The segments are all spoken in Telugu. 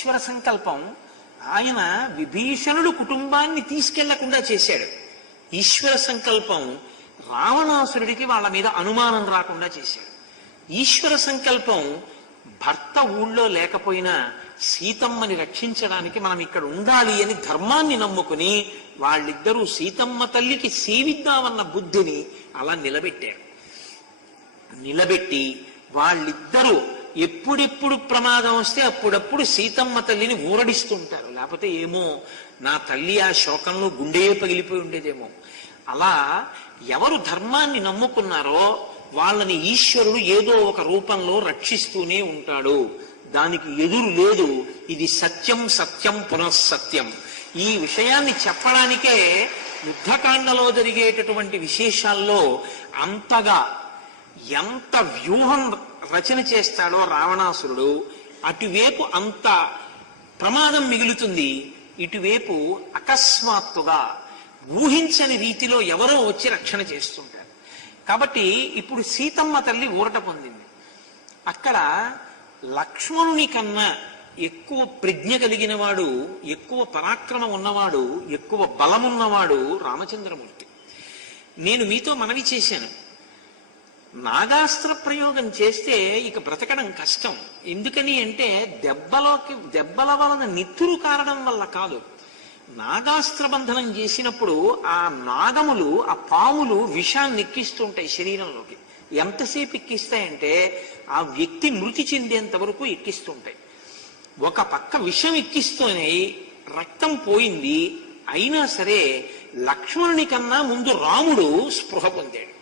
ఈశ్వర సంకల్పం. ఆయన విభీషణుడు కుటుంబాన్ని తీసుకెళ్లకుండా చేశాడు. ఈశ్వర సంకల్పం రావణాసురుడికి వాళ్ళ మీద అనుమానం రాకుండా చేశాడు. ఈశ్వర సంకల్పం భర్త ఊళ్ళో లేకపోయినా సీతమ్మని రక్షించడానికి మనం ఇక్కడ ఉండాలి అని ధర్మాన్ని నమ్ముకుని వాళ్ళిద్దరూ సీతమ్మ తల్లికి సేవిద్దామన్న బుద్ధిని అలా నిలబెట్టారు. నిలబెట్టి వాళ్ళిద్దరూ ఎప్పుడెప్పుడు ప్రమాదం వస్తే అప్పుడప్పుడు సీతమ్మ తల్లిని ఊరడిస్తుంటారు. లేకపోతే ఏమో నా తల్లి ఆ శోకంలో గుండె పగిలిపోయి ఉండేదేమో. అలా ఎవరు ధర్మాన్ని నమ్ముకున్నారో వాళ్ళని ఈశ్వరుడు ఏదో ఒక రూపంలో రక్షిస్తూనే ఉంటాడు. దానికి ఎదురు లేదు. ఇది సత్యం సత్యం పునఃసత్యం. ఈ విషయాన్ని చెప్పడానికే యుద్ధకాండలో జరిగేటటువంటి విశేషాల్లో అంతగా ఎంత వ్యూహం రచన చేస్తాడో రావణాసురుడు. అటువైపు అంత ప్రమాదం మిగులుతుంది, ఇటువైపు అకస్మాత్తుగా ఊహించని రీతిలో ఎవరో వచ్చి రక్షణ చేస్తుంటారు. కాబట్టి ఇప్పుడు సీతమ్మ తల్లి ఊరట పొందింది. అక్కడ లక్ష్మణుని కన్నా ఎక్కువ ప్రజ్ఞ కలిగిన వాడు, ఎక్కువ పరాక్రమం ఉన్నవాడు, ఎక్కువ బలమున్నవాడు రామచంద్రమూర్తి. నేను మీతో మనవి చేశాను, నాగాస్త్ర ప్రయోగం చేస్తే ఇక బ్రతకడం కష్టం. ఎందుకని అంటే దెబ్బల వలన నిత్తురు కారడం వల్ల కాదు. నాగాస్త్ర బంధనం చేసినప్పుడు ఆ నాగములు, ఆ పాములు విషాన్ని ఎక్కిస్తుంటాయి శరీరంలోకి. ఎంతసేపు ఎక్కిస్తాయంటే ఆ వ్యక్తి మృతి చెందేంత వరకు ఎక్కిస్తుంటాయి. ఒక పక్క విషం ఎక్కిస్తూనే రక్తం పోయింది. అయినా సరే లక్ష్మణుని కన్నా ముందు రాముడు స్పృహ పొందాడు.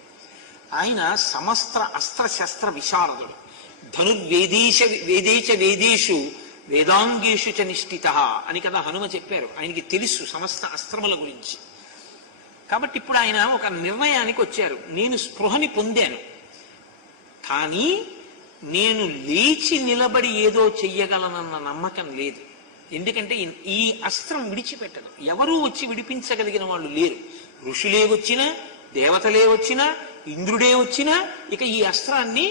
ఆయన సమస్త అస్త్ర శస్త్ర విశారదుడు. వేదేశ వేదేషు వేదాంగేషు చ నిష్ఠిత అని కదా హనుమ చెప్పారు. ఆయనకి తెలుసు సమస్త అస్త్రముల గురించి. కాబట్టి ఇప్పుడు ఆయన ఒక నిర్ణయానికి వచ్చారు. నేను స్పృహని పొందాను, కానీ నేను లేచి నిలబడి ఏదో చెయ్యగలనన్న నమ్మకం లేదు. ఎందుకంటే ఈ అస్త్రం విడిచిపెట్టదు. ఎవరూ వచ్చి విడిపించగలిగిన వాళ్ళు లేరు. ఋషులే వచ్చినా, దేవతలే వచ్చినా, ఇంద్రుడే వచ్చినా ఇక ఈ అస్త్రాన్ని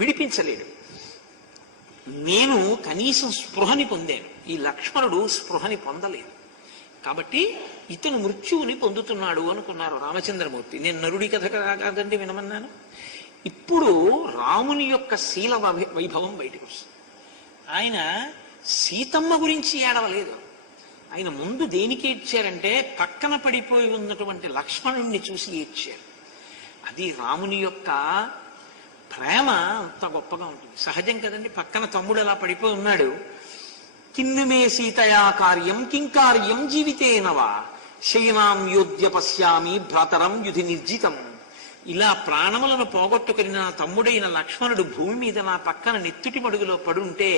విడిపించలేడు. నేను కనీసం స్పృహని పొందాను, ఈ లక్ష్మణుడు స్పృహని పొందలేదు. కాబట్టి ఇతను మృత్యువుని పొందుతున్నాడు అనుకున్నారు రామచంద్రమూర్తి. నేను నరుడి కథ కాదండి వినమన్నాను. ఇప్పుడు రాముని యొక్క శీల వైభవం బయటకు వస్తుంది. ఆయన సీతమ్మ గురించి ఏడవలేదు. ఆయన ముందు దేనికి ఏడ్చారంటే పక్కన పడిపోయి ఉన్నటువంటి లక్ష్మణుణ్ణి చూసి ఏడ్చారు. అది రాముని యొక్క ప్రేమ అంత గొప్పగా ఉంటుంది. సహజం కదండి. పక్కన తమ్ముడు అలా పడిపోయి ఉన్నాడు. కిన్నుమే సీతయా కార్యం కింకార్యం జీవితేనవా శయనాం యోధ్య పశ్యామి భ్రాతరం యుధి నిర్జితం. ఇలా ప్రాణములను పోగొట్టుకుని నా తమ్ముడైన లక్ష్మణుడు భూమి మీద నా పక్కన నెత్తుటి మడుగులో పడుంటే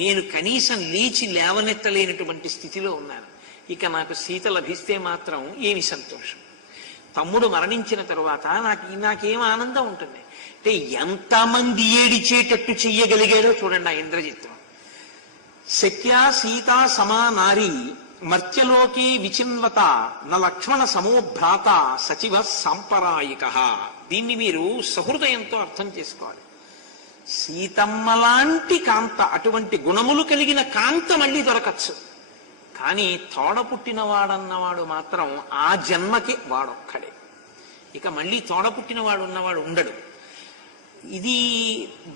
నేను కనీసం లేచి లేవనెత్తలేనటువంటి స్థితిలో ఉన్నాను. ఇక నాకు సీత లభిస్తే మాత్రం ఏమి సంతోషం. తమ్ముడు మరణించిన తరువాత నాకేం ఆనందం ఉంటుంది అంటే ఎంతమంది ఏడిచేటట్టు చెయ్యగలిగాడో చూడండి ఆ ఇంద్రజిత్తు. శక్యా సీతా సమా నారీ మర్త్యలోకే విచిన్వత న లక్ష్మణ సమో భ్రాత సచివ సాంపరాయిక. దీన్ని మీరు సహృదయంతో అర్థం చేసుకోవాలి. సీతమ్మ లాంటి కాంత, అటువంటి గుణములు కలిగిన కాంత మళ్ళీ దొరకచ్చు. కానీ తోడ పుట్టినవాడన్నవాడు మాత్రం ఆ జన్మకి వాడొక్కడే. ఇక మళ్ళీ తోడ పుట్టినవాడు ఉన్నవాడు ఉండడు. ఇది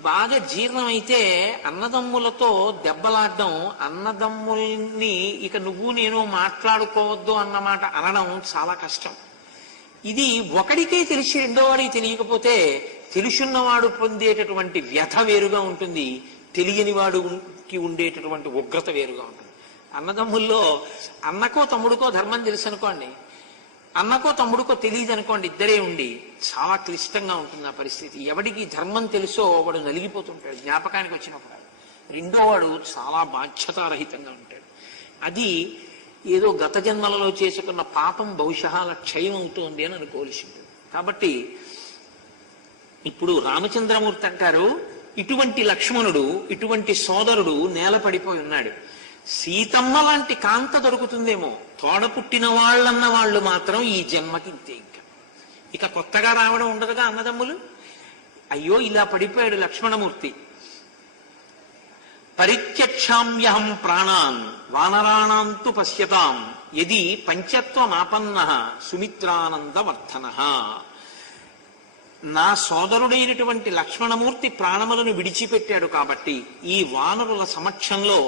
బాగా జీర్ణమైతే అన్నదమ్ములతో దెబ్బలాడడం, అన్నదమ్ముల్ని ఇక నువ్వు నేను మాట్లాడుకోవద్దు అన్నమాట అనడం చాలా కష్టం. ఇది ఒకడికే తెలిసి రెండో వాడికి తెలియకపోతే తెలుసున్నవాడు పొందేటటువంటి వ్యథ వేరుగా ఉంటుంది, తెలియని వాడికి ఉండేటటువంటి ఉగ్రత వేరుగా ఉంటుంది. అన్నదమ్ముల్లో అన్నకో తమ్ముడికో ధర్మం తెలుసు అనుకోండి, అన్నకో తమ్ముడికో తెలియదు అనుకోండి, ఇద్దరే ఉండి చాలా క్లిష్టంగా ఉంటుంది ఆ పరిస్థితి. ఎవడికి ధర్మం తెలుసో వాడు నలిగిపోతుంటాడు జ్ఞాపకానికి వచ్చినప్పుడు. రెండో వాడు చాలా బాధ్యతారహితంగా ఉంటాడు. అది ఏదో గత జన్మలలో చేసుకున్న పాపం బహుశా క్షయం అవుతోంది అని అనుకోవలసి ఉంటుంది. కాబట్టి ఇప్పుడు రామచంద్రమూర్తి అంటారు, ఇటువంటి లక్ష్మణుడు, ఇటువంటి సోదరుడు నేల పడిపోయి ఉన్నాడు. సీతమ్మ లాంటి కాంత దొరుకుతుందేమో, తోడ పుట్టిన వాళ్ళన్న వాళ్ళు మాత్రం ఈ జన్మకి ఇంతే. ఇక కొత్తగా రావడం ఉండదుగా అన్నదమ్ములు. అయ్యో ఇలా పడిపోయాడు లక్ష్మణమూర్తి. పరిత్యక్షామ్యహం ప్రాణాన్ వానరాణాంతు పశ్యతాం యది పంచత్వమాపన్న సుమిత్రానందవర్ధన. నా సోదరుడైనటువంటి లక్ష్మణమూర్తి ప్రాణములను విడిచిపెట్టాడు కాబట్టి ఈ వానరుల సమక్షంలో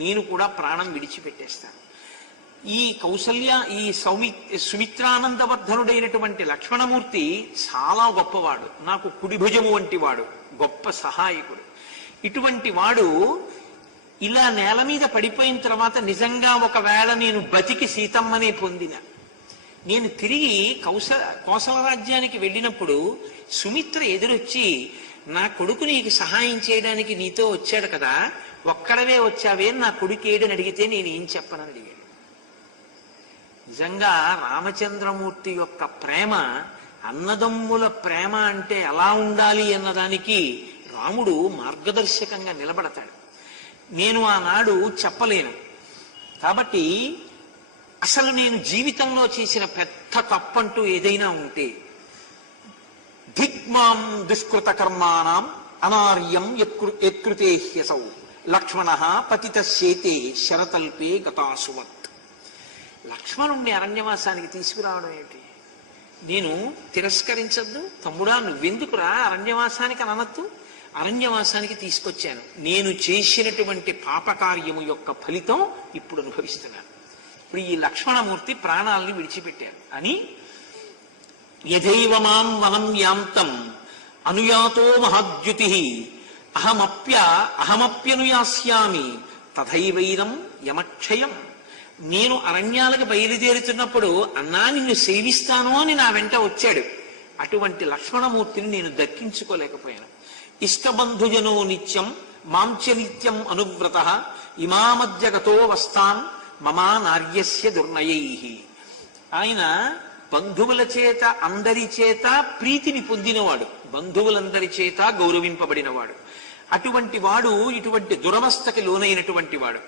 నేను కూడా ప్రాణం విడిచిపెట్టేస్తాను. ఈ కౌసల్య ఈ సుమిత్రానందవర్ధనుడైనటువంటి లక్ష్మణమూర్తి చాలా గొప్పవాడు, నాకు కుడిభుజము వంటి వాడు, గొప్ప సహాయకుడు. ఇటువంటి వాడు ఇలా నేల మీద పడిపోయిన తర్వాత నిజంగా ఒకవేళ నేను బతికి సీతమ్మనే పొందిన, నేను తిరిగి కోసల రాజ్యానికి వెళ్ళినప్పుడు సుమిత్ర ఎదురొచ్చి, నా కొడుకు నీకు సహాయం చేయడానికి నీతో వచ్చాడు కదా, ఒక్కడవే వచ్చావే, నా కొడుకు ఏడని అడిగితే నేను ఏం చెప్పనని అడిగాడు. నిజంగా రామచంద్రమూర్తి యొక్క ప్రేమ, అన్నదమ్ముల ప్రేమ అంటే ఎలా ఉండాలి అన్నదానికి రాముడు మార్గదర్శకంగా నిలబడతాడు. నేను ఆనాడు చెప్పలేను కాబట్టి, అసలు నేను జీవితంలో చేసిన పెద్ద తప్పంటూ ఏదైనా ఉంటే, దిగ్మాం దుష్కృత కర్మాణం అనార్యం యత్కృతే హ్యసౌ లక్ష్మణ పతిత శేతే శరతల్పే గతాసువత్. లక్ష్మణుణ్ణి అరణ్యవాసానికి తీసుకురావడం ఏమిటి? నేను తిరస్కరించద్దు, తమ్ముడా నువ్వెందుకురా అరణ్యవాసానికి అననద్దు, అరణ్యవాసానికి తీసుకొచ్చాను. నేను చేసినటువంటి పాపకార్యము యొక్క ఫలితం ఇప్పుడు అనుభవిస్తున్నాను. ఇప్పుడు ఈ లక్ష్మణమూర్తి ప్రాణాలని విడిచిపెట్టారు అని, యథైవ మాం వనం యాంతం అనుయాతో మహాద్యుతి అహమప్యనుయాస్యామి తథైవైనం యమక్షయం. నేను అరణ్యాలకు బయలుదేరుతున్నప్పుడు అన్నా నిన్ను సేవిస్తాను అని నా వెంట వచ్చాడు. అటువంటి లక్ష్మణమూర్తిని నేను దక్కించుకోలేకపోయాను. ఇష్టబంధుజనో నిత్యం మాంచ నిత్యం అనువ్రత ఇమామద్యగతో వస్తాన్ మమా నార్యస్య దుర్నయై. ఆయన బంధువుల చేత అందరి చేత ప్రీతిని పొందినవాడు, బంధువులందరి చేత గౌరవింపబడినవాడు. అటువంటి వాడు ఇటువంటి దురవస్థకి లోనైనటువంటి వాడు.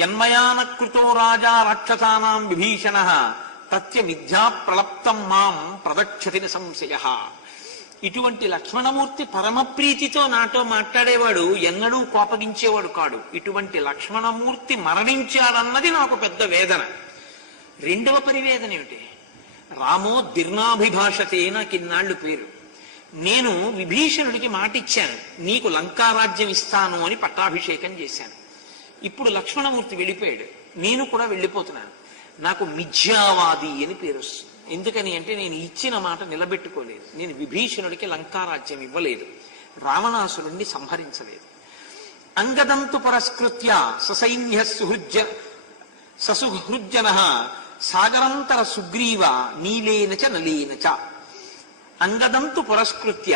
యన్మయాన కృతో రాజా రాక్షసానాం విభీషణ తత్య మిథ్యా ప్రలప్తం మాం ప్రదక్షతిన సంశయ. ఇటువంటి లక్ష్మణమూర్తి పరమప్రీతితో నాతో మాట్లాడేవాడు, ఎన్నడూ కోపగించేవాడు కాడు. ఇటువంటి లక్ష్మణమూర్తి మరణించాడన్నది నాకు పెద్ద వేదన. రెండవ పరివేదన ఏమిటి? రామో దిర్నాభిభాషతే నాకిన్నాళ్ళు పేరు. నేను విభీషణుడికి మాటిచ్చాను, నీకు లంకారాజ్యం ఇస్తాను అని పట్టాభిషేకం చేశాను. ఇప్పుడు లక్ష్మణమూర్తి వెళ్ళిపోయాడు, నేను కూడా వెళ్ళిపోతున్నాను. నాకు మిథ్యావాది అని పేరు వస్తుంది. ఎందుకని అంటే నేను ఇచ్చిన మాట నిలబెట్టుకోలేదు. నేను విభీషణుడికి లంకారాజ్యం ఇవ్వలేదు, రావణాసురుణ్ణి సంహరించలేదు. అంగదంతు పరస్కృత్య ససైన్య ససుహృజ్జన సాగరంతర సుగ్రీవ నీలేనచ నలీనచ. అంగదంతు పురస్కృత్య,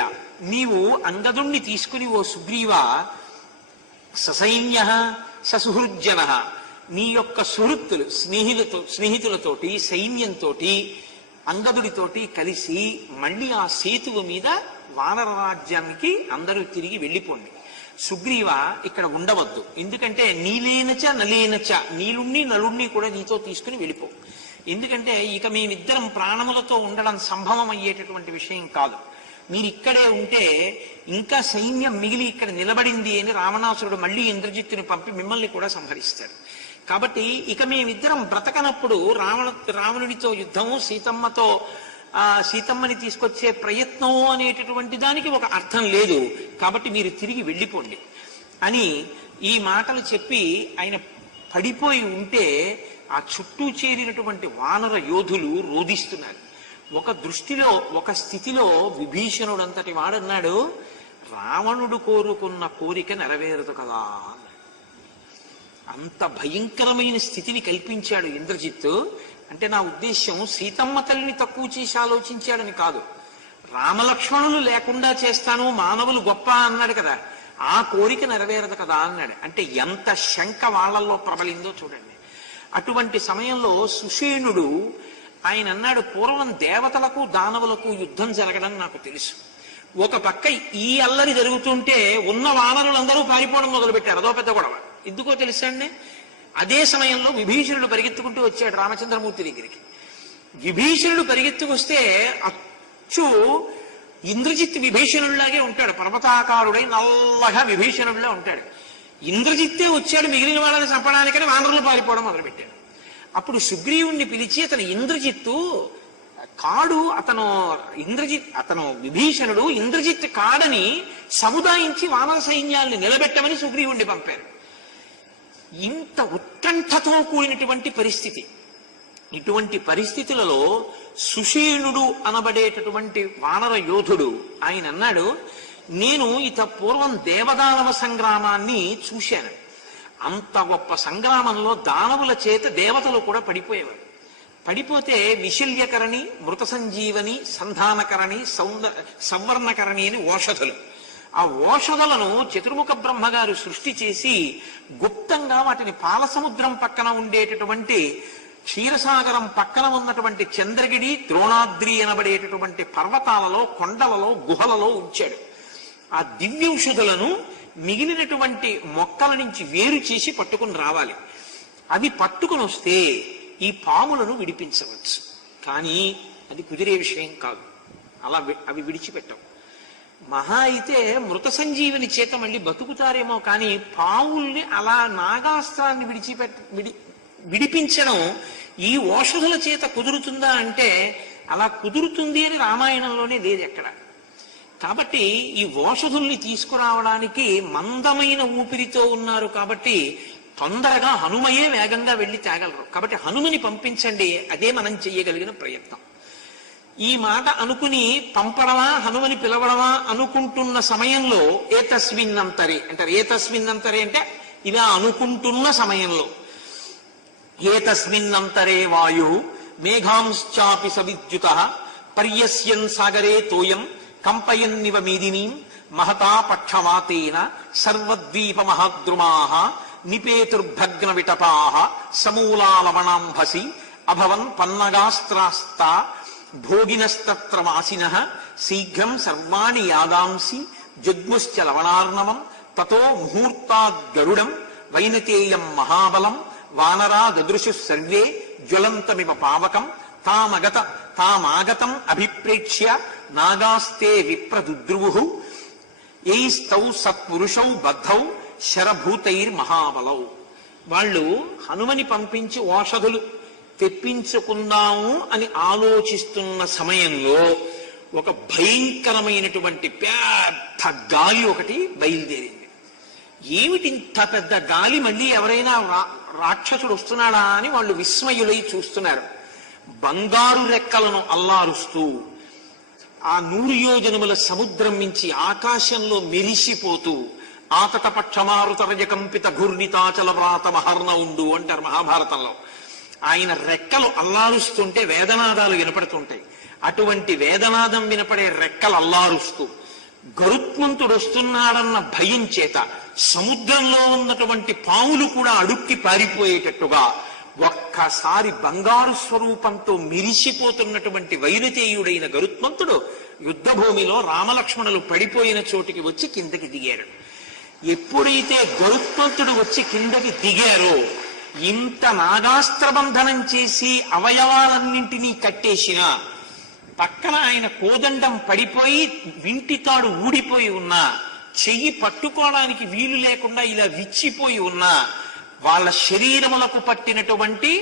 నీవు అంగదుణ్ణి తీసుకుని ఓ సుగ్రీవ, ససైన్య ససుహృజ్జన, నీ యొక్క సుహృత్తులు స్నేహితులతోటి సైన్యంతో అంగదుడితోటి కలిసి మళ్ళీ ఆ సేతువు మీద వానర రాజ్యానికి అందరూ తిరిగి వెళ్ళిపోండి. సుగ్రీవ ఇక్కడ ఉండవద్దు, ఎందుకంటే నీలేనచ నలేనచ, నీలుణ్ణి నలుణ్ణి కూడా నీతో తీసుకుని వెళ్ళిపో. ఎందుకంటే ఇక మేమిద్దరం ప్రాణములతో ఉండడం సంభవం అయ్యేటటువంటి విషయం కాదు. మీరు ఇక్కడే ఉంటే ఇంకా సైన్యం మిగిలి ఇక్కడ నిలబడింది అని రావణాసురుడు మళ్ళీ ఇంద్రజిత్తుని పంపి మిమ్మల్ని కూడా సంహరిస్తాడు. కాబట్టి ఇక మేమిద్దరం బ్రతకనప్పుడు రావణుడితో యుద్ధము, సీతమ్మని తీసుకొచ్చే ప్రయత్నం అనేటటువంటి దానికి ఒక అర్థం లేదు. కాబట్టి మీరు తిరిగి వెళ్ళిపోండి అని ఈ మాటలు చెప్పి ఆయన పడిపోయి ఉంటే ఆ చుట్టూ చేరినటువంటి వానర యోధులు రోధిస్తున్నారు. ఒక దృష్టిలో ఒక స్థితిలో విభీషణుడు అంతటి వాడన్నాడు, రావణుడు కోరుకున్న కోరిక నెరవేరదు కదా. అంత భయంకరమైన స్థితిని కల్పించాడు ఇంద్రజిత్తు. అంటే నా ఉద్దేశ్యం సీతమ్మ తల్లిని తక్కువ చేసి ఆలోచించాడని కాదు, రామలక్ష్మణులు లేకుండా చేస్తాను మానవులు గొప్ప అన్నాడు కదా, ఆ కోరిక నెరవేరదు కదా అన్నాడు. అంటే ఎంత శంక వాళ్ళల్లో ప్రబలిందో చూడండి. అటువంటి సమయంలో సుషేణుడు ఆయన అన్నాడు, పూర్వం దేవతలకు దానవులకు యుద్ధం జరగడం నాకు తెలుసు. ఒక పక్క ఈ అల్లరి జరుగుతుంటే ఉన్న వానరులందరూ పారిపోవడం మొదలుపెట్టారు, అదో పెద్ద గొడవ. ఎందుకో తెలుసా అండి? అదే సమయంలో విభీషణుడు పరిగెత్తుకుంటూ వచ్చాడు రామచంద్రమూర్తి దగ్గరికి. విభీషణుడు పరిగెత్తుకొస్తే అచ్చు ఇంద్రజిత్ విభీషణుడిలాగే ఉంటాడు, పర్వతాకారుడై నల్లగా విభీషణుడిలా ఉంటాడు. ఇంద్రజిత్తే వచ్చాడు మిగిలిన వాళ్ళని చంపడానికని వానరులు పారిపోవడం మొదలుపెట్టాడు. అప్పుడు సుగ్రీవుణ్ణి పిలిచి అతను ఇంద్రజిత్తు కాడు, అతను విభీషణుడు ఇంద్రజిత్ కాడని సముదాయించి వానర సైన్యాల్ని నిలబెట్టమని సుగ్రీవుణ్ణి పంపారు. ఇంత ఉత్కంఠతో కూడినటువంటి పరిస్థితి. ఇటువంటి పరిస్థితులలో సుషేణుడు అనబడేటటువంటి వానర యోధుడు ఆయన అన్నాడు, నేను పూర్వం దేవదానవ సంగ్రామాన్ని చూశాను. అంత గొప్ప సంగ్రామంలో దానవుల చేత దేవతలు కూడా పడిపోయేవారు. పడిపోతే విశల్యకరణి, మృత సంజీవని, సంధానకరణి, సంవర్ణకరణి అని ఓషధులు. ఆ ఓషధులను చతుర్ముఖ బ్రహ్మగారు సృష్టి చేసి గుప్తంగా వాటిని పాలసముద్రం పక్కన ఉండేటటువంటి క్షీరసాగరం పక్కన ఉన్నటువంటి చంద్రగిరి, ద్రోణాద్రి అనబడేటటువంటి పర్వతాలలో, కొండలలో, గుహలలో ఉంచాడు. ఆ దివ్యౌషధులను మిగిలినటువంటి మొక్కల నుంచి వేరు చేసి పట్టుకుని రావాలి. అవి పట్టుకుని వస్తే ఈ పాములను విడిపించవచ్చు. కానీ అది కుదిరే విషయం కాదు. అలా అవి విడిచిపెట్టవు. మహా అయితే మృత సంజీవిని చేత మళ్ళీ బతుకుతారేమో, కానీ పావుల్ని అలా నాగాస్త్రాన్ని విడిపించడం ఈ ఓషధుల చేత కుదురుతుందా అంటే అలా కుదురుతుంది అని రామాయణంలోనే లేదు ఎక్కడ. కాబట్టి ఈ ఓషధుల్ని తీసుకురావడానికి మందమైన ఊపిరితో ఉన్నారు. కాబట్టి తొందరగా హనుమయే వేగంగా వెళ్ళి తేగలరు. కాబట్టి హనుమని పంపించండి, అదే మనం చెయ్యగలిగిన ప్రయత్నం. ఈ మాట అనుకుని పంపడమా హనుమని పిలవడమా అనుకుంటున్న సమయంలో ఏతస్మిన్నంతరే అంటారు. ఏతస్మిన్నంతరే అంటే ఇలా అనుకుంటున్న సమయంలో ఏతస్మిన్నంతరే వాయు మేఘాంశ్చాపి సవిద్యుత పర్యస్యన్ సాగరే తోయం కంపయన్నివ మీదినీం మహతా పక్షవాతేన సర్వద్వీప మహాద్రుమాః నిపేతుర్భగ్న విటపాః సమూలాలవణాంభసి అభవన్ పన్నగాస్త్రాస్త భోగినస్తత్ర వాసినః శీఘ్రం సర్వాణి యాదాంసి జగ్ముశ్చ లవణార్ణవం తతో ముహూర్తాద్గరుడం వైనతేయం మహాబలం వానరా దదృశుః సర్వే జ్వలంతమివ పావకం తామాగతం అభిప్రేక్ష్య నాగాస్తే విప్రదుద్రువుః ఏయిస్తౌ సత్పురుషౌ బద్ధౌ శరభూతైర్మహాబలౌ. వాళ్ళు హనుమని పంపించి ఓషధులు తెప్పించుకుందాము అని ఆలోచిస్తున్న సమయంలో ఒక భయంకరమైనటువంటి పెద్ద గాలి ఒకటి బయలుదేరింది. ఏమిటి ఇంత పెద్ద గాలి, మళ్ళీ ఎవరైనా రాక్షసుడు వస్తున్నాడా అని వాళ్ళు విస్మయులై చూస్తున్నారు. బంగారు రెక్కలను అల్లారుస్తూ ఆ 100 యోజనముల సముద్రం నుంచి ఆకాశంలో మెరిసిపోతూ ఆతట పక్షమారుతరజ కంపిత ఘూర్ణితాచల వ్రాత మహర్ణ ఉండు అంటారు మహాభారతంలో. ఆయన రెక్కలు అల్లారుస్తుంటే వేదనాదాలు వినపడుతుంటాయి. అటువంటి వేదనాదం వినపడే రెక్కలు అల్లారుస్తూ గరుత్మంతుడు వస్తున్నాడన్న భయం చేత సముద్రంలో ఉన్నటువంటి పాములు కూడా అడుక్కి పారిపోయేటట్టుగా ఒక్కసారి బంగారు స్వరూపంతో మిరిసిపోతున్నటువంటి వైనతేయుడైన గరుత్మంతుడు యుద్ధభూమిలో రామలక్ష్మణులు పడిపోయిన చోటికి వచ్చి కిందకి దిగారు. ఎప్పుడైతే గరుత్మంతుడు వచ్చి కిందకి దిగారో ఇంత నాగాస్త్రబంధనం చేసి అవయవాలన్నింటినీ కట్టేసిన పక్కన ఆయన కోదండం పడిపోయి వింటితాడు ఊడిపోయి ఉన్నా, చెయ్యి పట్టుకోవడానికి వీలు లేకుండా ఇలా విచ్చిపోయి ఉన్నా, వాళ్ళ శరీరములకు పట్టినటువంటి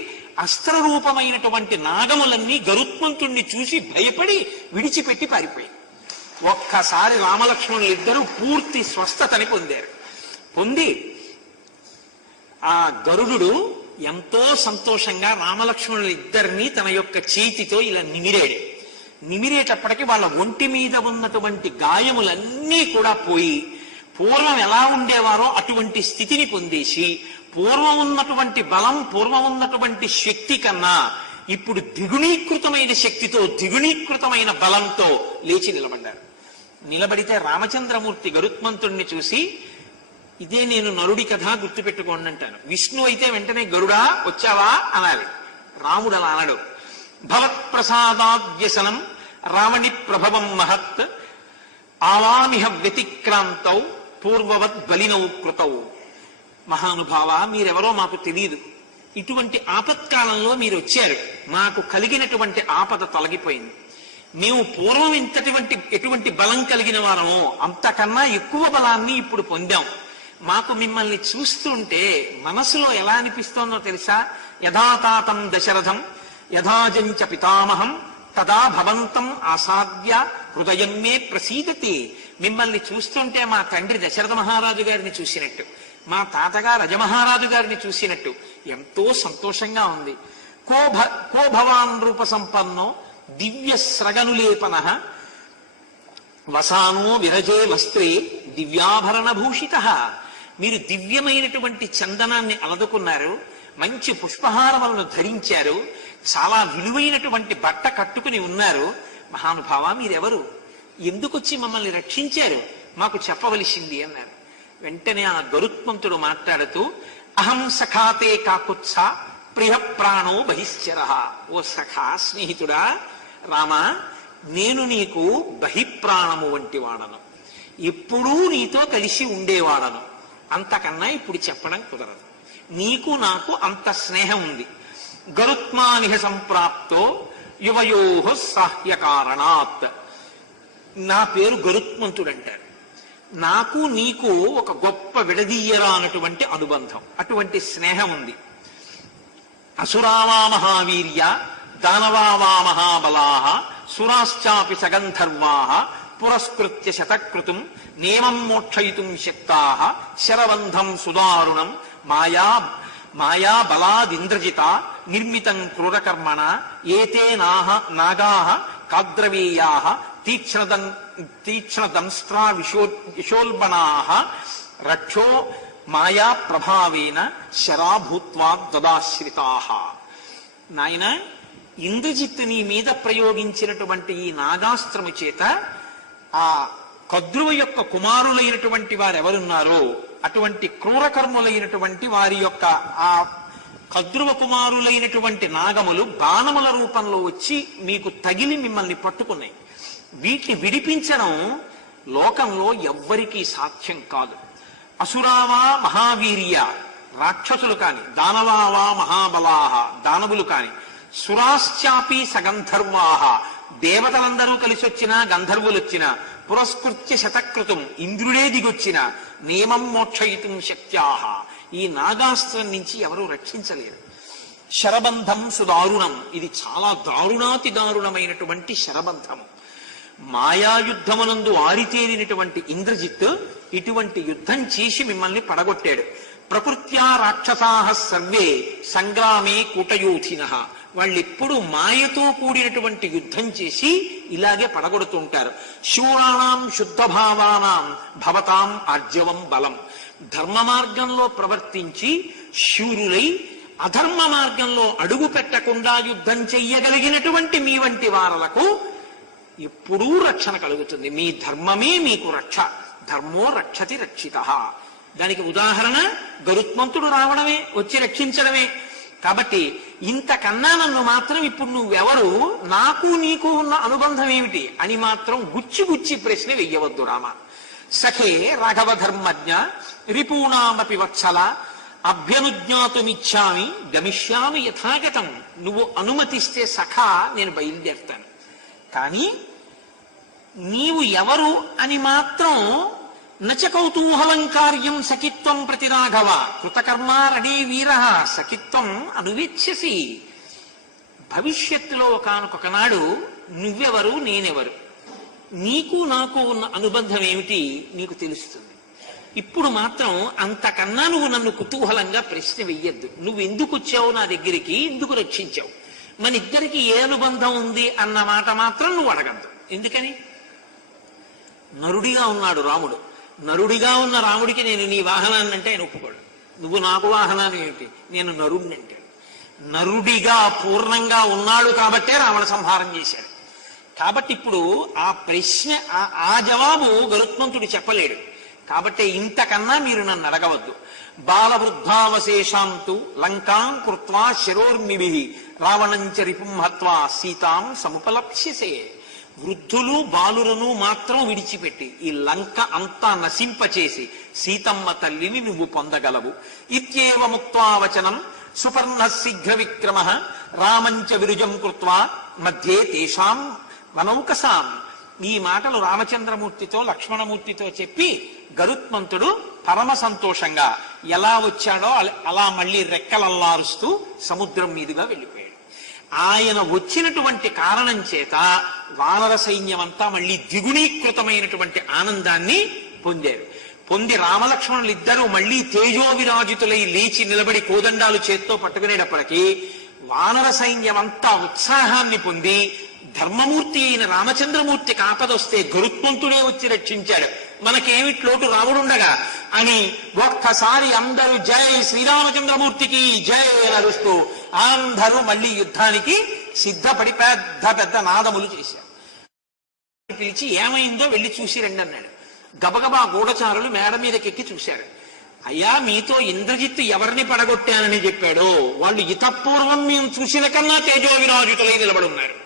అస్త్రరూపమైనటువంటి నాగములన్నీ గరుత్మంతుణ్ణి చూసి భయపడి విడిచిపెట్టి పారిపోయి ఒక్కసారి రామలక్ష్మణులు ఇద్దరూ పూర్తి స్వస్థతని పొంది ఆ గరుడు ఎంతో సంతోషంగా రామలక్ష్మణులు ఇద్దరిని తన యొక్క చేతితో ఇలా నిమిరేటప్పటికి వాళ్ళ ఒంటి మీద ఉన్నటువంటి గాయములన్నీ కూడా పోయి పూర్వం ఎలా ఉండేవారో అటువంటి స్థితిని పొందేసి పూర్వం ఉన్నటువంటి బలం, పూర్వం ఉన్నటువంటి శక్తి కన్నా ఇప్పుడు ద్విగుణీకృతమైన శక్తితో, ద్విగుణీకృతమైన బలంతో లేచి నిలబడ్డారు. నిలబడితే రామచంద్రమూర్తి గరుత్మంతుణ్ణి చూసి, ఇదే నేను నరుడి కథ గుర్తుపెట్టుకోండి అంటాను. విష్ణు అయితే వెంటనే గరుడా వచ్చావా అనాలి. రాముడు అలా అనడు. భవత్ప్రసాదాద్యసనం రావణి ప్రభవం మహత్ ఆవామిహ వ్యతిక్రాంతౌ పూర్వవత్ బలినౌ కృతౌ. మహానుభావ, మీరెవరో మాకు తెలియదు. ఇటువంటి ఆపత్కాలంలో మీరు వచ్చారు. మాకు కలిగినటువంటి ఆపద తొలగిపోయింది. మేము పూర్వం ఎటువంటి బలం కలిగిన వారమో అంతకన్నా ఎక్కువ బలాన్ని ఇప్పుడు పొందాం. మాకు మిమ్మల్ని చూస్తుంటే మనసులో ఎలా అనిపిస్తోందో తెలుసా? యథాతాతం దశరథం యథాజంచ పితామహం తదా భవంతం ఆసాద్య హృదయం మే ప్రసీదతి. మిమ్మల్ని చూస్తుంటే మా తండ్రి దశరథ మహారాజు గారిని చూసినట్టు, మా తాతగారు రజమహారాజు గారిని చూసినట్టు ఎంతో సంతోషంగా ఉంది. కో భవాన్ రూప సంపన్నో దివ్య స్రగనులేపన వసానో విరజే వస్త్రే దివ్యాభరణ భూషిత. మీరు దివ్యమైనటువంటి చందనాన్ని అలదుకున్నారు, మంచి పుష్పహారములను ధరించారు, చాలా విలువైనటువంటి బట్ట కట్టుకుని ఉన్నారు. మహానుభావ, మీరెవరు? ఎందుకొచ్చి మమ్మల్ని రక్షించారు? మాకు చెప్పవలసింది అన్నారు. వెంటనే ఆ గరుత్మంతుడు మాట్లాడుతూ, అహం సఖాతే కాకుత్స ప్రియ ప్రాణో బహిశ్చర. ఓ సఖా, స్నేహితుడా రామ, నేను నీకు బహిప్రాణము వంటి వాడను, ఎప్పుడూ నీతో కలిసి ఉండేవాడను. అంతకన్నా ఇప్పుడు చెప్పడం కుదరదు. నీకు నాకు అంత స్నేహం ఉంది. గరుత్మానిహ సంప్రాప్తో యువయోః సాహ్యకారణాత్. నా పేరు గరుత్మంతుడు అంటారు. నాకు నీకు ఒక గొప్ప విడదీయరా అన్నటువంటి అనుబంధం, అటువంటి స్నేహం ఉంది. అసురావా మహావీర్య దానవావా మహాబలాః సురాశ్చాపి సగంధర్వాః పురస్కృత్య శతకృతుం నేమం మోక్షయితుం శక్తాః శరబంధం సుదారుణం మాయా బలాదింద్రజిత నిర్మితం క్రూరకర్మణ ఏతే నాగాః కాద్రవేయాః తీక్ష్ణదంస్ట్రా విశోల్బణాః రక్షో మాయా ప్రభావేన శరాభూత్వా దదాశ్రితాః. నాయన, ఇంద్రజిత్తు నీ మీద ప్రయోగించినటువంటి ఈ నాగాస్త్రము చేత ఆ కద్రువ యొక్క కుమారులైనటువంటి వారెవరున్నారో అటువంటి క్రూరకర్ములైనటువంటి వారి యొక్క ఆ కద్రువ కుమారులైనటువంటి నాగములు బాణముల రూపంలో వచ్చి మీకు తగిలి మిమ్మల్ని పట్టుకున్నాయి. వీటిని విడిపించడం లోకంలో ఎవ్వరికీ సాధ్యం కాదు. అసురావా మహావీర్య రాక్షసులు కాని, దానవావా మహాబలాహ దానవులు కాని, సురాశ్చాపి సగంధర్వాహ దేవతలందరూ కలిసి వచ్చినా గంధర్వులు వచ్చినా, పురస్కృత్య శతకృతం ఇంద్రుడే దిగొచ్చిన, నియమం మోక్షయితుం శక్త్యాహ ఈ నాగాస్త్రం నుంచి ఎవరూ రక్షించలేరు. శరబంధం సుదారుణం, ఇది చాలా దారుణాతి దారుణమైనటువంటి శరబంధము. మాయాయుద్ధమునందు ఆరితేరినటువంటి ఇంద్రజిత్ ఇటువంటి యుద్ధం చేసి మిమ్మల్ని పడగొట్టాడు. ప్రకృత్యా రాక్షసాః సర్వే సంగ్రామే కూటయోధినః. వాళ్ళెప్పుడు మాయతో కూడినటువంటి యుద్ధం చేసి ఇలాగే పడగొడుతుంటారు. శూరాణం శుద్ధభావానాం భవతాం ఆర్జవం బలం. ధర్మ మార్గంలో ప్రవర్తించి శూరులై అధర్మ మార్గంలో అడుగు పెట్టకుండా యుద్ధం చెయ్యగలిగినటువంటి మీ వంటి వారలకు ఎప్పుడూ రక్షణ కలుగుతుంది. మీ ధర్మమే మీకు రక్ష. ధర్మో రక్షతి రక్షితః. దానికి ఉదాహరణ గరుత్మంతుడు రావడమే, వచ్చి రక్షించడమే. కాబట్టి ఇంతకన్నా నన్ను మాత్రం ఇప్పుడు నువ్వెవరు, నాకు నీకు ఉన్న అనుబంధం ఏమిటి అని మాత్రం గుచ్చి గుచ్చి ప్రశ్న వెయ్యవద్దు రామ. సఖే రాఘవ ధర్మజ్ఞ రిపూణామపి వత్సల అభ్యనుజ్ఞాతుమిచ్చామి గమిష్యామి యథాగతం. నువ్వు అనుమతిస్తే సఖా నేను బయలుదేరుతాను. కానీ నీవు ఎవరు అని మాత్రం నచ కౌతూహలం కార్యం సఖిత్వం ప్రతి రాఘవ కృతకర్మారణీ వీర సఖిత్వం అనువేచ్ఛసి. భవిష్యత్తులో ఒకనొకనాడు నువ్వెవరు నేనెవరు, నీకు నాకు ఉన్న అనుబంధం ఏమిటి నీకు తెలుస్తుంది. ఇప్పుడు మాత్రం అంతకన్నా నువ్వు నన్ను కుతూహలంగా ప్రశ్న వెయ్యొద్దు. నువ్వు ఎందుకు వచ్చావు నా దగ్గరికి, ఎందుకు రక్షించావు, మన ఇద్దరికి ఏ అనుబంధం ఉంది అన్న మాట మాత్రం నువ్వు అడగద్దు. ఎందుకని? నరుడిగా ఉన్నాడు రాముడు. నరుడిగా ఉన్న రాముడికి నేను నీ వాహనాన్ని అంటే ఆయన ఒప్పుకోడు. నువ్వు నాకు వాహనాన్ని ఏమిటి, నేను నరుడిని అంటాడు. నరుడిగా పూర్ణంగా ఉన్నాడు కాబట్టే రావణ సంహారం చేశాడు. కాబట్టి ఇప్పుడు ఆ ప్రశ్న ఆ జవాబు గరుత్మంతుడు చెప్పలేడు. కాబట్టి ఇంతకన్నా మీరు నన్ను అడగవద్దు. బాలవృద్ధావశేషాంతు లంకాం కృత్వా శరోర్మిభిః రావణంచ రిపుం హత్వా సీతాం సముపలప్స్యసే. వృద్ధులు బాలులను మాత్రం విడిచిపెట్టి ఈ లంక అంతా నశింపచేసి సీతమ్మ తల్లిని నువ్వు పొందగలవు. ఇత్యేవ ముక్త్వా వచనం సుపర్ణ శీఘ్ర విక్రమ రామంచ విరుజం కృత్వా మధ్యే తేషాం వనౌకసాం. ఈ మాటలు రామచంద్రమూర్తితో లక్ష్మణమూర్తితో చెప్పి గరుత్మంతుడు పరమ సంతోషంగా ఎలా వచ్చాడో అలా మళ్ళీ రెక్కలల్లారుస్తూ సముద్రం మీదుగా వెళ్ళిపోయాడు. ఆయన వచ్చినటువంటి కారణం చేత వానర సైన్యం అంతా మళ్ళీ ద్విగుణీకృతమైనటువంటి ఆనందాన్ని పొందారు. పొంది రామలక్ష్మణులు ఇద్దరూ మళ్ళీ తేజోవిరాజితులై లేచి నిలబడి కోదండాలు చేత్తో పట్టుకునేటప్పటికీ వానర సైన్యం అంతా ఉత్సాహాన్ని పొంది ధర్మమూర్తి అయిన రామచంద్రమూర్తికి ఆపదొస్తే గరుత్మంతుడే వచ్చి రక్షించాడు, మనకేమిటి లోటు రాముడుండగా అని ఒక్కసారి అందరూ జై శ్రీరామచంద్రమూర్తికి జై అని అరుస్తూ అందరూ మళ్ళీ యుద్ధానికి సిద్ధపడి పెద్ద పెద్ద నాదములు చేశారు. పిలిచి ఏమైందో వెళ్ళి చూసి రండి అన్నాడు. గబగబా గూఢచారులు మేడ మీదకెక్కి చూశారు. అయ్యా, మీతో ఇంద్రజిత్తు ఎవరిని పడగొట్టానని చెప్పాడో వాళ్ళు ఇతపూర్వం మేము చూసిన కన్నా తేజోవిరాజితులై నిలబడి ఉన్నారు.